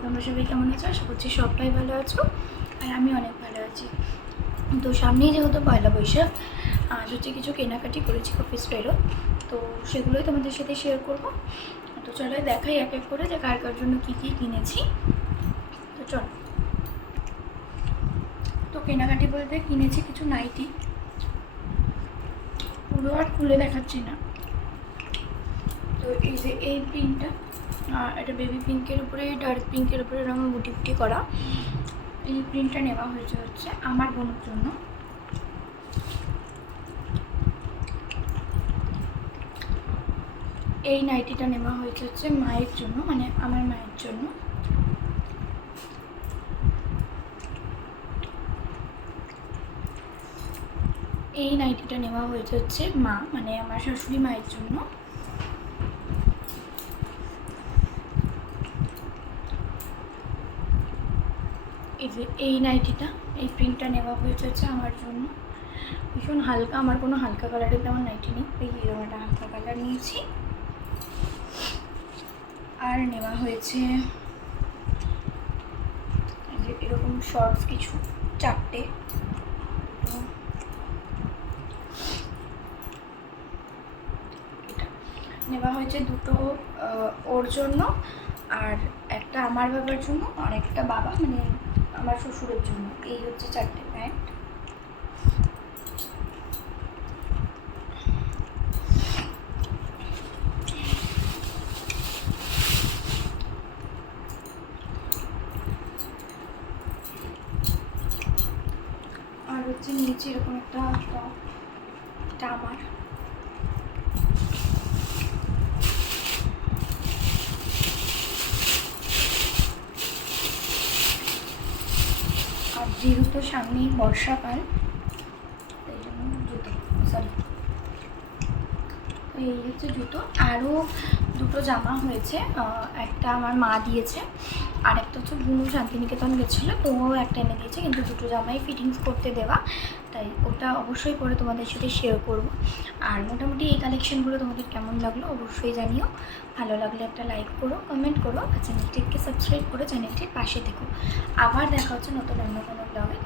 তোমরা সবাই কেমন আছো? আশা করছি সবাই ভালো আছো, আর আমি অনেক ভালো আছি। তো সামনেই যেহেতু পয়লা বৈশাখ, আজ হচ্ছে কিছু কেনাকাটি করেছি অফিস ফেরত, তো সেগুলোই তোমাদের সাথে শেয়ার করবো। তো চলো দেখাই এক এক করে যে কার কার জন্য কী কী কিনেছি। তো চলো, তো কেনাকাটি বলতে কিনেছি কিছু নাইটি, পুরো আর খুলে দেখাচ্ছি না। তো এই যে এই প্রিন্টটা, এটা বেবি পিঙ্কের উপরে, ডার্ক পিঙ্কের উপরে এরকম বুটি বুটি করা, এই প্রিন্টটা নেওয়া হয়েছে হচ্ছে আমার বোনের জন্য। এই নাইটিটা নেওয়া হয়েছে হচ্ছে মায়ের জন্য, মানে আমার মায়ের জন্য। এই নাইটিটা নেওয়া হয়েছে হচ্ছে মা, মানে আমার শাশুড়ি মায়ের জন্য। এই যে এই নাইটিটা, এই প্রিন্টটা নেওয়া হয়েছে হচ্ছে আমার জন্য। ভীষণ হালকা, আমার কোনো হালকা কালারের তেমন নাইটি নেই, এই এরকম একটা হালকা কালার নিয়েছি। আর নেওয়া হয়েছে এরকম শর্টস কিছু, 4টে। নেওয়া হয়েছে দুটো ওর জন্য, আর একটা আমার বাবার জন্য, আর একটা বাবা মানে আমার শ্বশুরের জন্য। এই হচ্ছে 4টে প্যান্ট। আর হচ্ছে নিচে এরকম একটা টপ, এটা আমার। আর যেহেতু সামনেই বর্ষাকাল, এই জন্য জুতো, সরি, এই হচ্ছে জুতো। আরও দুটো জামা হয়েছে, একটা আমার মা দিয়েছে, আর একটা হচ্ছে বুনু শান্তিনিকেতন গেছিলো, তো ও একটা এনে দিয়েছে, কিন্তু দুটো জামাই ফিটিংস করতে দেওয়া, তাই ওটা অবশ্যই পরে তোমাদের সাথে শেয়ার করব। আর মোটামুটি এই কালেকশানগুলো তোমাদের কেমন লাগলো অবশ্যই জানিও। ভালো লাগলে একটা লাইক করো, কমেন্ট করো, আর চ্যানেলটিকে সাবস্ক্রাইব করে চ্যানেলটির পাশে থেকো। আবার দেখা হচ্ছে নতুন অন্য কোনো ব্লগে।